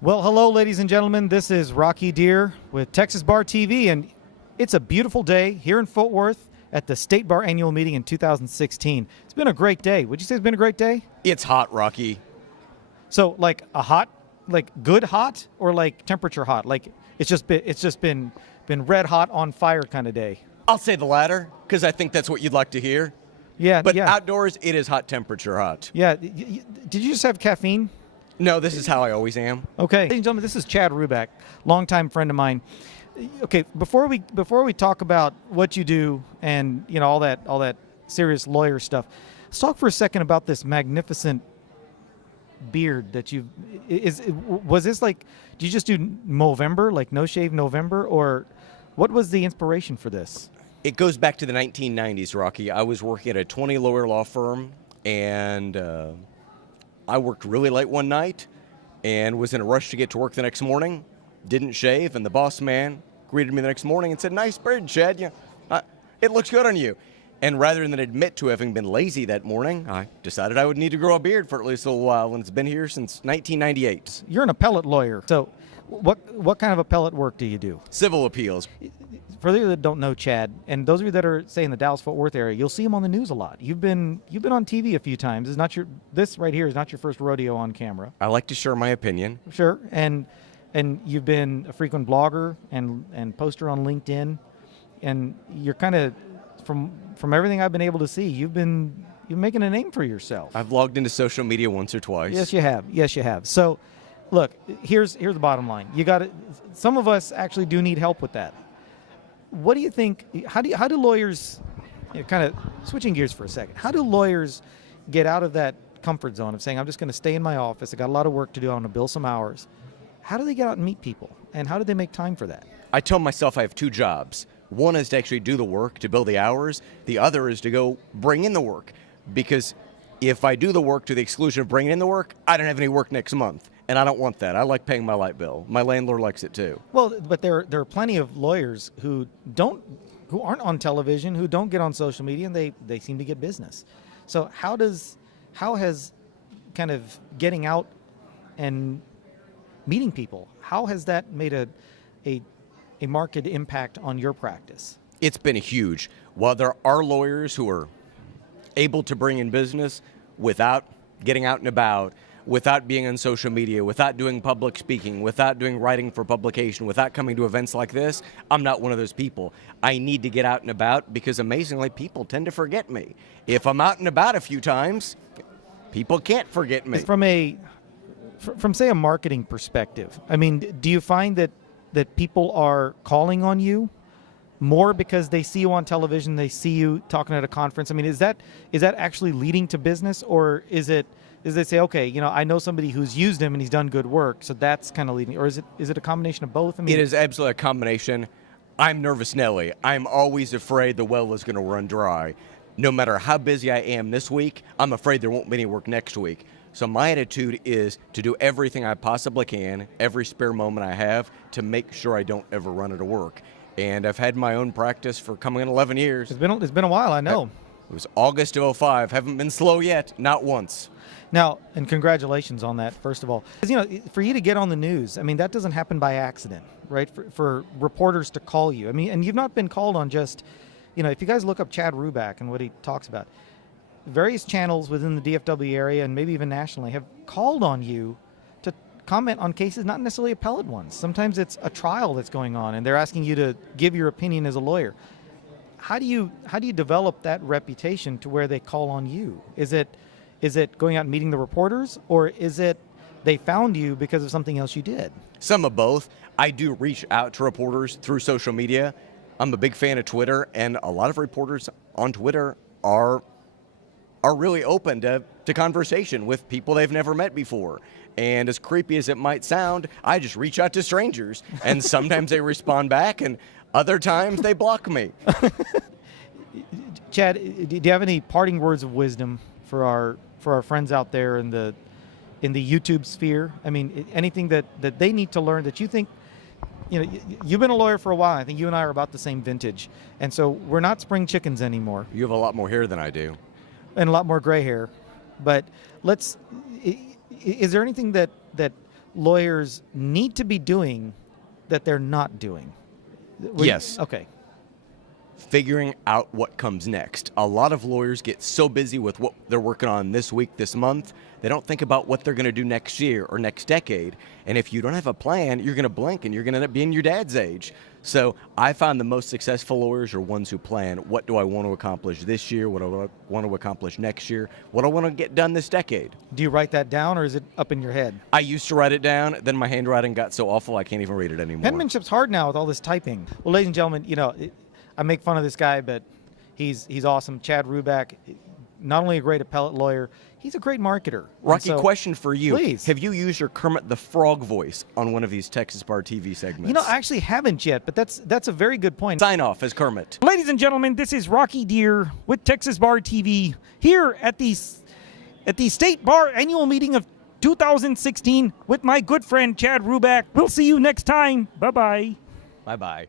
Well, hello, ladies and gentlemen. This is Rocky Dhir with Texas Bar TV, and it's a beautiful day here in Fort Worth at the State Bar Annual Meeting in 2016. It's been a great day. Would you say it's been a great day? It's hot, Rocky. So, like a hot, like good hot, or like temperature hot? Like it's just been red hot on fire kind of day. I'll say the latter because I think that's what you'd like to hear. Yeah, But yeah, outdoors, it is hot temperature hot. yeah. Did you just have caffeine? No, this is how I always am. Okay, ladies and gentlemen, this is Chad Ruback, longtime friend of mine. Okay, before we talk about what you do and all that serious lawyer stuff, let's talk for a second about this magnificent beard that you was this like? Did you just do Movember, like no shave November, or what was the inspiration for this? It goes back to the 1990s, Rocky. I was working at a 20-lawyer law firm, and I worked really late one night and was in a rush to get to work the next morning. Didn't shave, and the boss man greeted me the next morning and said, "Nice beard, Chad. It looks good on you." And rather than admit to having been lazy that morning, I decided I would need to grow a beard for at least a little while, and it's been here since 1998. You're an appellate lawyer, so what kind of appellate work do you do? Civil appeals. For those that don't know Chad, and those of you that are, say, in the Dallas-Fort Worth area, you'll see him on the news a lot. You've been on TV a few times. This right here is not your first rodeo on camera. I like to share my opinion. Sure, and you've been a frequent blogger and poster on LinkedIn, and you're kind of from everything I've been able to see, you're making a name for yourself. I've logged into social media once or twice. Yes, you have. Yes, you have. So, look, here's the bottom line. Some of us actually do need help with that. What do you think? How do lawyers, kind of switching gears for a second? How do lawyers get out of that comfort zone of saying, "I'm just going to stay in my office. I got a lot of work to do. I want to bill some hours." How do they get out and meet people, and how do they make time for that? I tell myself I have two jobs. One is to actually do the work, to bill the hours. The other is to go bring in the work. Because if I do the work to the exclusion of bringing in the work, I don't have any work next month. And I don't want that. I like paying my light bill. My landlord likes it too. Well, but there are plenty of lawyers who aren't on television, who don't get on social media, and they seem to get business. So how has kind of getting out and meeting people, how has that made a marked impact on your practice? It's been huge. While there are lawyers who are able to bring in business without getting out and about, without being on social media, without doing public speaking, without doing writing for publication, without coming to events like this, I'm not one of those people. I need to get out and about because amazingly, people tend to forget me. If I'm out and about a few times, people can't forget me. From say a marketing perspective, I mean, do you find that people are calling on you more because they see you on television, they see you talking at a conference? I mean, is that actually leading to business, or is they say, okay, I know somebody who's used him and he's done good work, so that's kind of leading, or is it a combination of both? I mean, it is absolutely a combination. I'm nervous Nelly. I'm always afraid the well is going to run dry. No matter how busy I am this week, I'm afraid there won't be any work next week. So my attitude is to do everything I possibly can, every spare moment I have, to make sure I don't ever run out of work. And I've had my own practice for coming in 11 years. It's been a while, I know. It was August of 2005. Haven't been slow yet, not once. Now, and congratulations on that, first of all. Because, for you to get on the news, I mean, that doesn't happen by accident, right? For reporters to call you. I mean, and you've not been called on just, if you guys look up Chad Ruback and what he talks about, various channels within the DFW area and maybe even nationally have called on you to comment on cases, not necessarily appellate ones. Sometimes it's a trial that's going on and they're asking you to give your opinion as a lawyer. How do you develop that reputation to where they call on you? Is it going out and meeting the reporters, or is it they found you because of something else you did? Some of both. I do reach out to reporters through social media. I'm a big fan of Twitter, and a lot of reporters on Twitter are really open to conversation with people they've never met before. And as creepy as it might sound, I just reach out to strangers, and sometimes they respond back, and other times they block me. Chad, do you have any parting words of wisdom for our friends out there in the YouTube sphere? I mean, anything that they need to learn that you think, you've been a lawyer for a while. I think you and I are about the same vintage, and so we're not spring chickens anymore. You have a lot more hair than I do. And a lot more gray hair. But is there anything that lawyers need to be doing that they're not doing? Yes. Okay. Figuring out what comes next. A lot of lawyers get so busy with what they're working on this week, this month, they don't think about what they're going to do next year or next decade. And if you don't have a plan, you're going to blink and you're going to end up being your dad's age. So I find the most successful lawyers are ones who plan, what do I want to accomplish this year? What do I want to accomplish next year? What do I want to get done this decade? Do you write that down, or is it up in your head? I used to write it down, then my handwriting got so awful I can't even read it anymore. Penmanship's hard now with all this typing. Well, ladies and gentlemen, I make fun of this guy, but he's awesome. Chad Ruback, not only a great appellate lawyer, he's a great marketer. Rocky, question for you. Please. Have you used your Kermit the Frog voice on one of these Texas Bar TV segments? I actually haven't yet, but that's a very good point. Sign off as Kermit. Ladies and gentlemen, this is Rocky Dhir with Texas Bar TV here at the State Bar Annual Meeting of 2016 with my good friend Chad Ruback. We'll see you next time. Bye-bye. Bye-bye.